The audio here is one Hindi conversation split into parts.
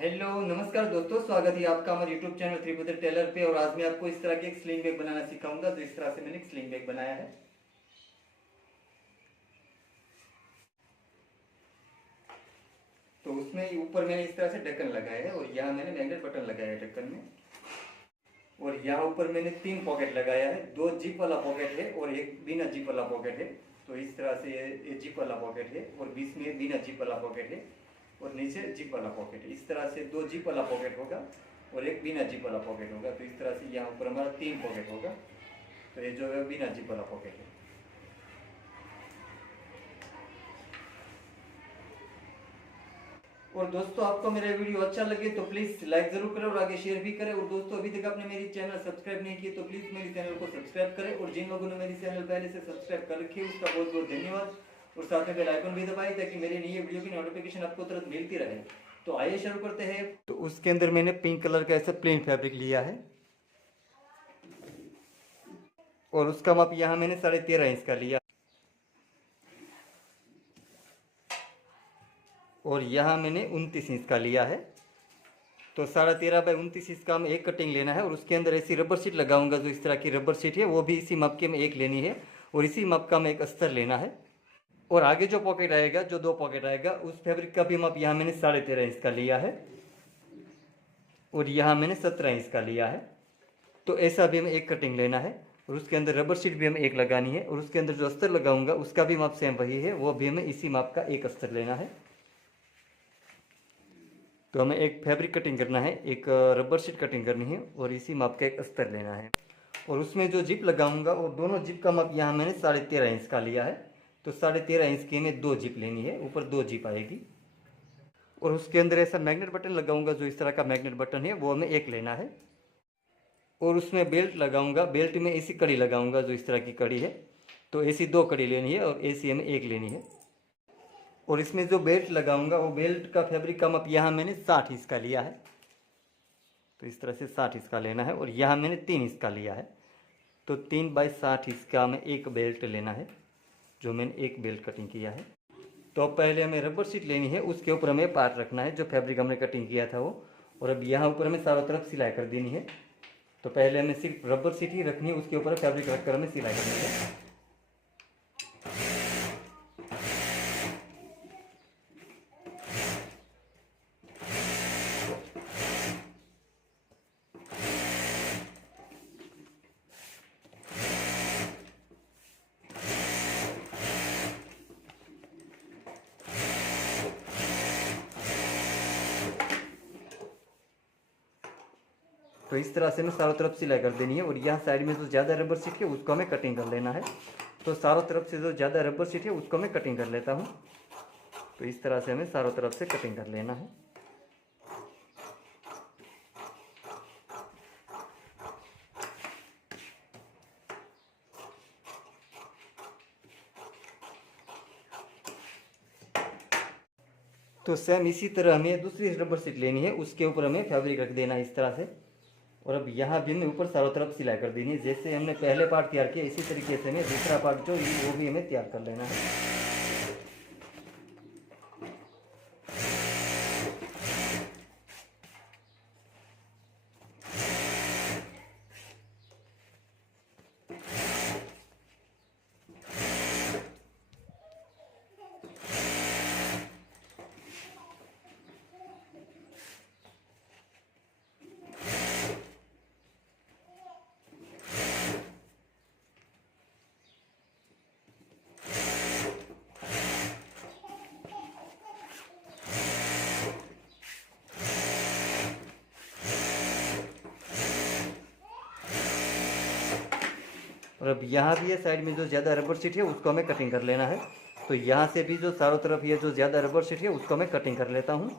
हेलो नमस्कार दोस्तों, स्वागत है आपका हमारे यूट्यूब चैनल त्रिपुत्र टेलर पे। और आज मैं आपको इस तरह के एक स्लिंग बैग बनाना सिखाऊंगा। तो इस तरह से मैंने एक स्लिंग बैग बनाया है। तो उसमें ऊपर मैंने इस तरह से ढक्कन लगाया है और यहाँ मैंने मैग्नेट बटन लगाया है ढक्कन में। और यहाँ ऊपर मैंने 3 पॉकेट लगाया है। 2 जिप वाला पॉकेट है और एक बिना जिप वाला पॉकेट है। तो इस तरह से ये जिप वाला पॉकेट है और बीच में बिना जिप वाला पॉकेट है और नीचे जिप वाला पॉकेट है। इस तरह से 2 जिप वाला पॉकेट होगा और एक बिना जिप वाला पॉकेट होगा। तो इस तरह से यहाँ ऊपर हमारा 3 पॉकेट होगा। तो ये जो है बिना जिप वाला पॉकेट है। और दोस्तों, आपको मेरा वीडियो अच्छा लगे तो प्लीज़ लाइक ज़रूर करें और आगे शेयर भी करें। और दोस्तों, अभी तक आपने मेरी चैनल सब्सक्राइब नहीं किए तो प्लीज़ मेरे चैनल को सब्सक्राइब करें। और जिन लोगों ने मेरी चैनल पहले से सब्सक्राइब कर रखी है उसका बहुत बहुत धन्यवाद। और साथ में बेल आइकन भी दबाएं ताकि मेरे नई वीडियो की नोटिफिकेशन आपको तुरंत मिलती रहे। तो आइए शुरू करते हैं। तो उसके अंदर मैंने पिंक कलर का ऐसा प्लेन फैब्रिक लिया है और उसका माप यहाँ मैंने 13.5 इंच का लिया। और यहाँ मैंने 29 इंच का लिया है। तो 13.5 बाई 29 इंच का हमें एक कटिंग लेना है। और उसके अंदर ऐसी रबर शीट लगाऊंगा, जो इस तरह की रबर शीट है वो भी इसी माप की हमें एक लेनी है। और इसी माप का हमें एक अस्तर लेना है। और आगे जो पॉकेट आएगा, जो 2 पॉकेट आएगा, उस फैब्रिक का भी माप यहाँ मैंने 13.5 इंच का लिया है और यहाँ मैंने 17 इंच का लिया है। तो ऐसा भी हमें एक कटिंग लेना है। और उसके अंदर रबर शीट भी हमें एक लगानी है। और उसके अंदर जो अस्तर लगाऊंगा उसका भी माप सेम वही है, वो भी हमें इसी माप का एक अस्तर लेना है। तो हमें एक फैब्रिक कटिंग करना है, एक रबर शीट कटिंग करनी है और इसी माप का एक अस्तर लेना है। और उसमें जो जिप लगाऊंगा वो दोनों जिप का माप यहाँ मैंने 13.5 इंच का लिया है। तो 13.5 इंच की हमें 2 जिप लेनी है, ऊपर 2 जिप आएगी। और उसके अंदर ऐसा मैग्नेट बटन लगाऊंगा, जो इस तरह का मैग्नेट बटन है वो हमें एक लेना है। और उसमें बेल्ट लगाऊंगा, बेल्ट में ऐसी कड़ी लगाऊंगा, जो इस तरह की कड़ी है। तो ऐसी 2 कड़ी लेनी है और ऐसी हमें एक लेनी है। और इसमें जो बेल्ट लगाऊंगा वो बेल्ट का फैब्रिक का माप यहाँ मैंने 60 इंच का लिया है। तो इस तरह से 60 इंच का लेना है। और यहाँ मैंने 3 इंच का लिया है। तो 3 बाई 60 इंच का हमें एक बेल्ट लेना है, जो मैंने एक बेल्ट कटिंग किया है। तो अब पहले हमें रबर शीट लेनी है, उसके ऊपर हमें पार्ट रखना है जो फैब्रिक हमने कटिंग किया था वो। और अब यहाँ ऊपर हमें चारों तरफ सिलाई कर देनी है। तो पहले हमें सिर्फ रबर शीट ही रखनी है, उसके ऊपर फैब्रिक रखकर हमें सिलाई करनी है। तो इस तरह से हमें चारों तरफ सिलाई कर देनी है। और यहाँ साइड में जो ज़्यादा रबर शीट है उसको हमें कटिंग कर लेना है। तो चारों तरफ से जो ज़्यादा रबर शीट है उसको मैं कटिंग कर लेता हूँ। तो इस तरह से हमें चारों तरफ से कटिंग कर लेना है। तो सेम इसी तरह हमें दूसरी रबर शीट लेनी है, उसके ऊपर हमें फैब्रिक रख देना है इस तरह से। और अब यहाँ भी हमें ऊपर चारों तरफ सिलाई कर देनी है। जैसे हमने पहले पार्ट तैयार किया इसी तरीके से हमें दूसरा पार्ट जो वो भी हमें तैयार कर लेना है। और अब यहाँ भी है साइड में जो ज़्यादा रबर शीट है उसको हमें कटिंग कर लेना है। तो यहाँ से भी जो चारों तरफ ये जो ज़्यादा रबर शीट है उसको मैं कटिंग कर लेता हूँ।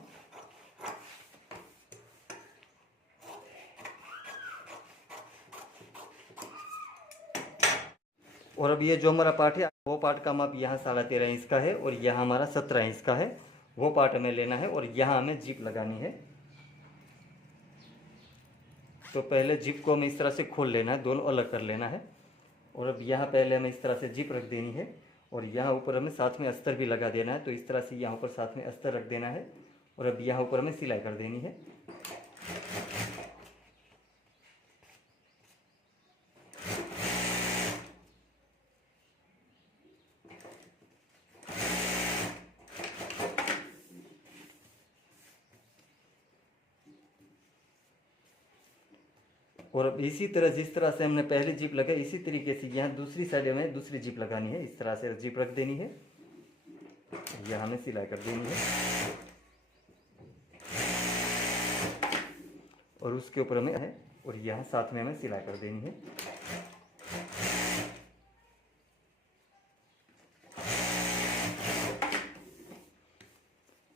और अब ये जो हमारा पार्ट है वो पार्ट का माप यहाँ 13.5 इंच का है और यहाँ हमारा 17 इंच का है। वो पार्ट हमें लेना है और यहाँ हमें जिप लगानी है। तो पहले जिप को हमें इस तरह से खोल लेना है, दोनों अलग कर लेना है। और अब यहाँ पहले हमें इस तरह से जिप रख देनी है और यहाँ ऊपर हमें साथ में अस्तर भी लगा देना है। तो इस तरह से यहाँ ऊपर साथ में अस्तर रख देना है और अब यहाँ ऊपर हमें सिलाई कर देनी है। और अब इसी तरह जिस तरह से हमने पहले जिप लगाई इसी तरीके से यहाँ दूसरी साइड हमें दूसरी जिप लगानी है। इस तरह से जिप रख देनी है, यहाँ हमें सिलाई कर देनी है और उसके ऊपर हमें है और यहाँ साथ में हमें सिलाई कर देनी है।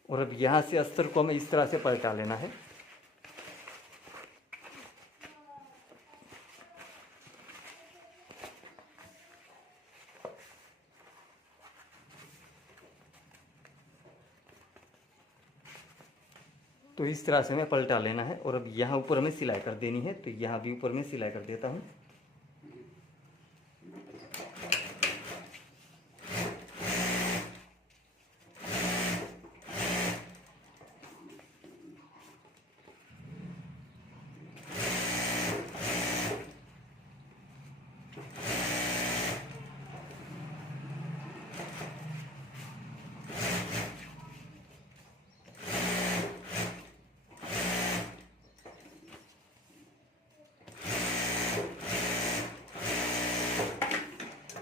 और अब यहाँ से अस्तर को हमें इस तरह से पलटा लेना है। तो इस तरह से हमें पलटा लेना है और अब यहाँ ऊपर हमें सिलाई कर देनी है। तो यहाँ भी ऊपर में सिलाई कर देता हूँ।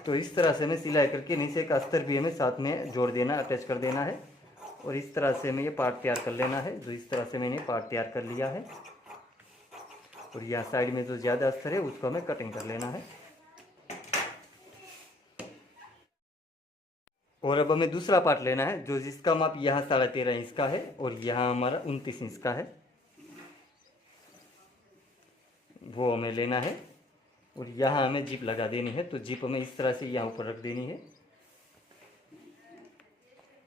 तो इस तरह से हमें सिलाई करके नीचे का अस्तर भी हमें साथ में जोड़ देना, अटैच कर देना है और इस तरह से हमें ये पार्ट तैयार कर लेना है। जो इस तरह से मैंने पार्ट तैयार कर लिया है और यहाँ साइड में जो ज़्यादा अस्तर है उसको हमें कटिंग कर लेना है। और अब हमें दूसरा पार्ट लेना है जो जिसका माप यहाँ 13.5 इंच का है और यहाँ हमारा 29 इंच का है, वो हमें लेना है और यहाँ हमें जिप लगा देनी है। तो जिप हमें इस तरह से यहाँ ऊपर रख देनी है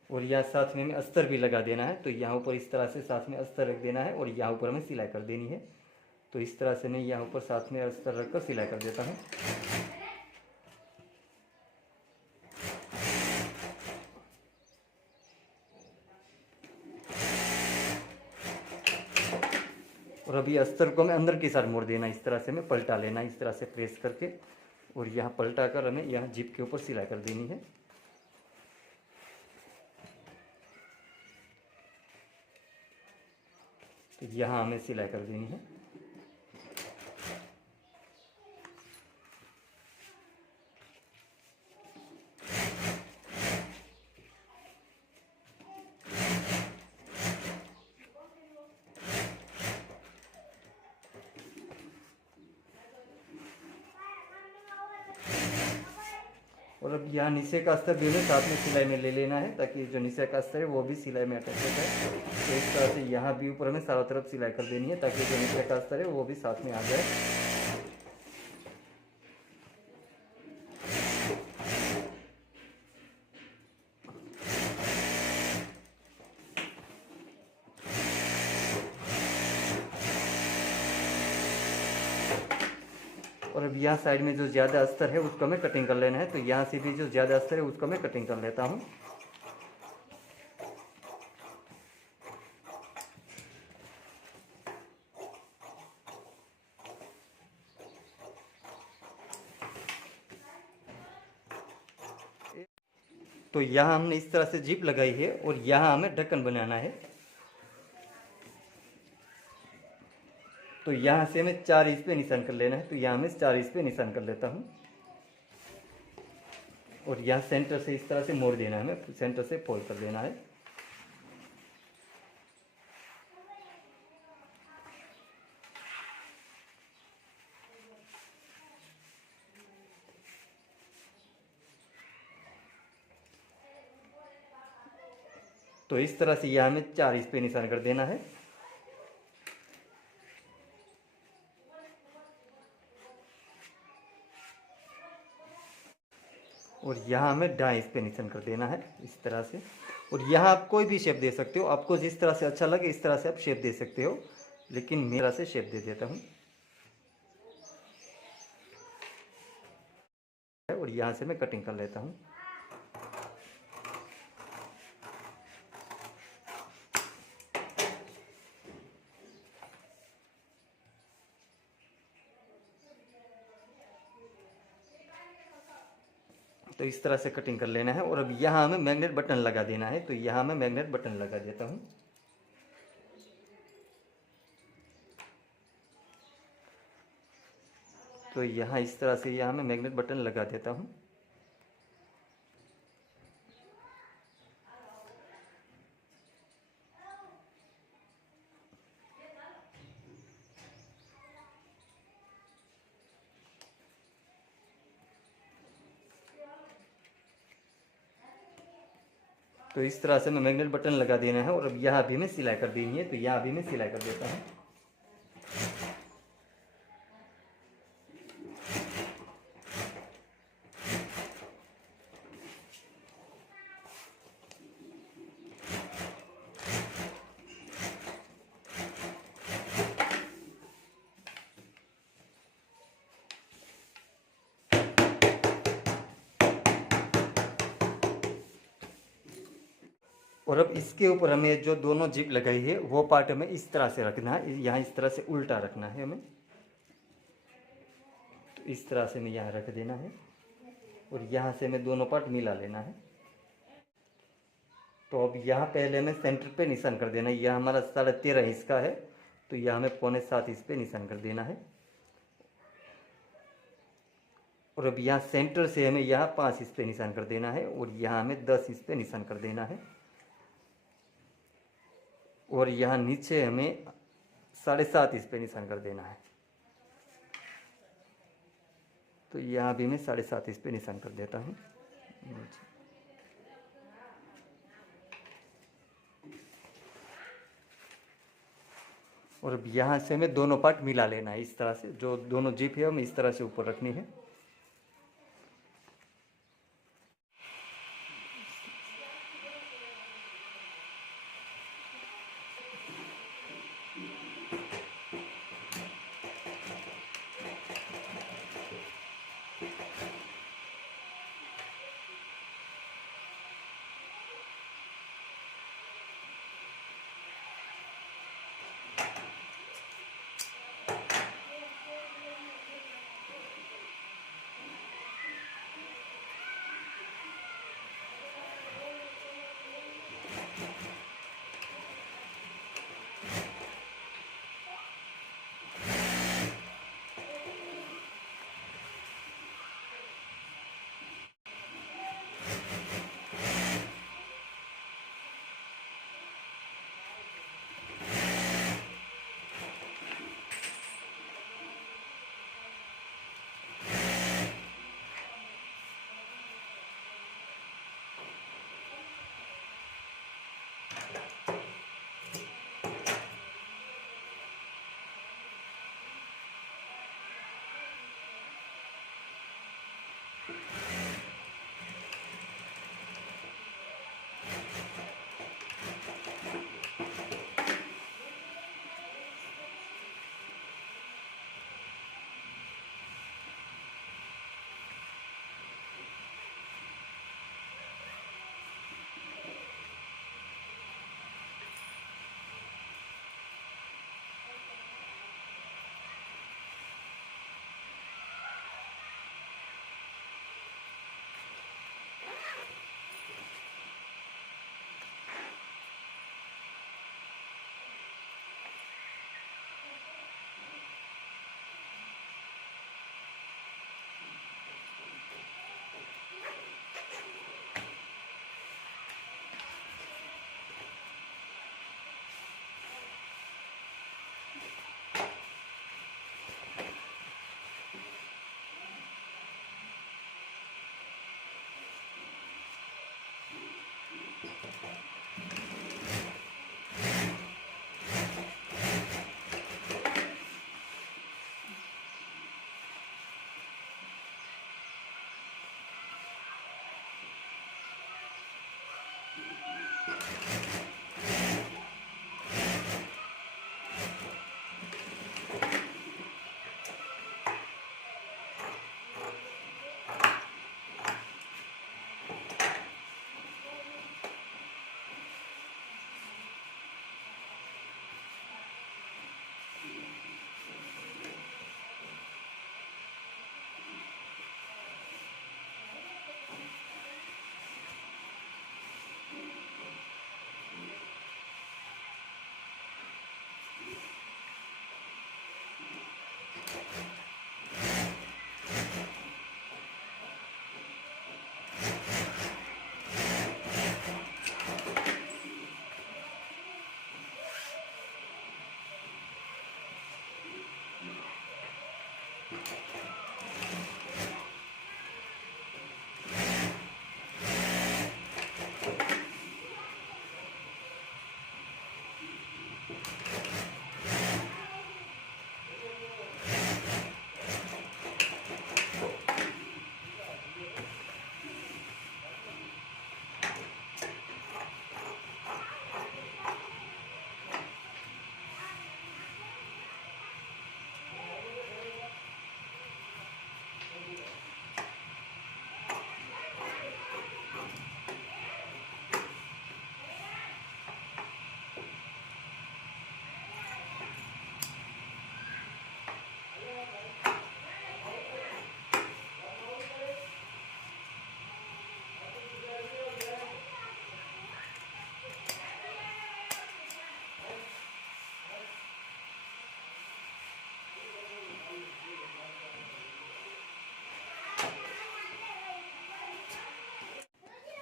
और यहाँ साथ में हमें अस्तर भी लगा देना है। तो यहाँ ऊपर इस तरह से साथ में अस्तर रख देना है और यहाँ ऊपर हमें सिलाई कर देनी है। तो इस तरह से मैं यहाँ ऊपर साथ में अस्तर रख कर सिलाई कर देता हूँ। और अभी अस्तर को हमें अंदर की साइड मोड़ देना, इस तरह से हमें पलटा लेना, इस तरह से प्रेस करके और यहाँ पलटा कर हमें यहाँ जिप के ऊपर सिलाई कर देनी है। तो यहाँ हमें सिलाई कर देनी है। और अब यहाँ नीचे का अस्तर भी हमें साथ में सिलाई में ले लेना है ताकि जो नीचे का अस्तर है वो भी सिलाई में अटैच हो जाए। तो इस तरह से यहाँ भी ऊपर हमें चारों तरफ सिलाई कर देनी है ताकि जो नीचे का अस्तर है वो भी साथ में आ जाए। और अब यहाँ साइड में जो ज़्यादा अस्तर है उसको हमें कटिंग कर लेना है। तो यहाँ से भी जो ज़्यादा अस्तर है उसको मैं कटिंग कर लेता हूँ। तो यहाँ हमने इस तरह से जिप लगाई है और यहाँ हमें ढक्कन बनाना है। तो यहाँ से हमें 4 इंच पे निशान कर लेना है। तो यहाँ मैं 4 इंच पे निशान कर लेता हूँ और यहाँ सेंटर से इस तरह से मोड़ देना है, हमें सेंटर से फोल्ड कर देना है। तो इस तरह से यहाँ हमें 4 इंच पे निशान कर देना है और यहाँ हमें 2.5 इंच पे निशान कर देना है इस तरह से। और यहाँ आप कोई भी शेप दे सकते हो, आपको जिस तरह से अच्छा लगे इस तरह से आप शेप दे सकते हो, लेकिन मेरा से शेप दे देता हूँ। और यहाँ से मैं कटिंग कर लेता हूँ। तो इस तरह से कटिंग कर लेना है। और अब यहाँ हमें मैग्नेट बटन लगा देना है, तो यहाँ मैं मैग्नेट बटन लगा देता हूँ। तो यहाँ इस तरह से यहाँ मैं मैग्नेट बटन लगा देता हूँ। तो इस तरह से मैं मैग्नेट बटन लगा देना है। और अब यहाँ भी मैं सिलाई कर देनी है, तो यहाँ भी मैं सिलाई कर देता हूँ। और अब इसके ऊपर हमें जो दोनों जिप लगाई है वो पार्ट हमें इस तरह से रखना है, यहाँ इस तरह से उल्टा रखना है हमें। तो इस तरह से हमें यहाँ रख देना है और यहाँ से हमें दोनों पार्ट मिला लेना है। तो अब यहाँ पहले हमें सेंटर पे निशान कर देना है। यह हमारा 13.5 इंच का है, तो यहाँ हमें 6.25 इंच पे निशान कर देना है। और अब यहाँ सेंटर से हमें यहाँ 5 इंच पे निशान कर देना है और यहाँ हमें 10 इंच पे निशान कर देना है। और यहाँ नीचे हमें 7.5 इंच पे निशान कर देना है। तो यहाँ भी मैं 7.5 इंच पे निशान कर देता हूँ। और अब यहाँ से हमें दोनों पार्ट मिला लेना है। इस तरह से जो दोनों जिप है हमें इस तरह से ऊपर रखनी है।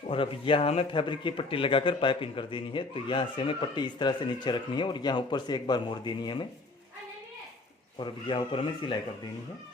और अब यहाँ हमें फैब्रिक की पट्टी लगाकर पाइपिंग कर देनी है। तो यहाँ से हमें पट्टी इस तरह से नीचे रखनी है और यहाँ ऊपर से एक बार मोड़ देनी है हमें, और अब यहाँ ऊपर हमें सिलाई कर देनी है।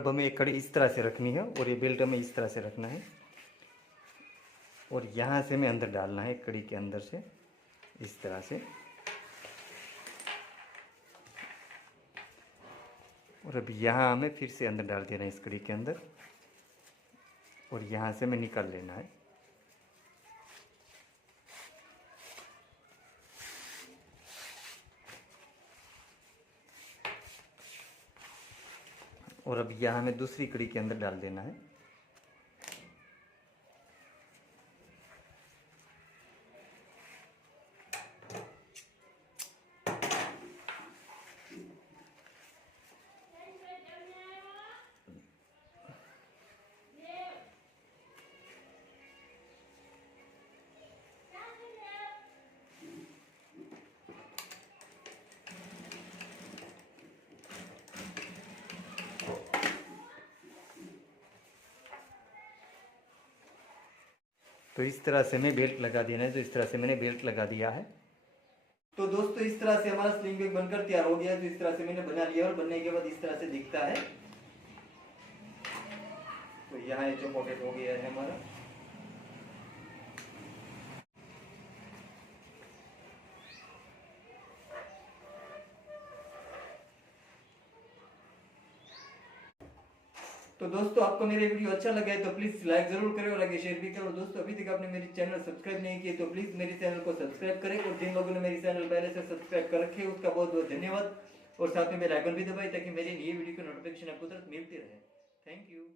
अब हमें एक कड़ी इस तरह से रखनी है और ये बेल्ट हमें इस तरह से रखना है और यहाँ से हमें अंदर डालना है कड़ी के अंदर से इस तरह से। और अब यहाँ हमें फिर से अंदर डाल देना है इस कड़ी के अंदर और यहाँ से हमें निकाल लेना है। और अब यहाँ हमें दूसरी कड़ी के अंदर डाल देना है। तो इस तरह से हमें बेल्ट लगा देना है। तो इस तरह से मैंने बेल्ट लगा दिया है। तो दोस्तों इस तरह से हमारा स्लिंग बैग बनकर तैयार हो गया है। तो इस तरह से मैंने बना लिया और बनने के बाद इस तरह से दिखता है। तो यहाँ ये जो पॉकेट हो गया है हमारा। तो दोस्तों आपको मेरे वीडियो अच्छा लगा है तो प्लीज लाइक जरूर करें और आगे शेयर भी करो। दोस्तों अभी तक आपने मेरी चैनल सब्सक्राइब नहीं किए तो प्लीज मेरे चैनल को सब्सक्राइब करें और जिन लोगों ने मेरी चैनल पहले से सब्सक्राइब कर रखे उसका बहुत बहुत धन्यवाद। और साथ में बेल आइकन भी दबाएं ताकि मेरी नई वीडियो की नोटिफिकेशन आपको तुरंत मिलती रहे। Thank you.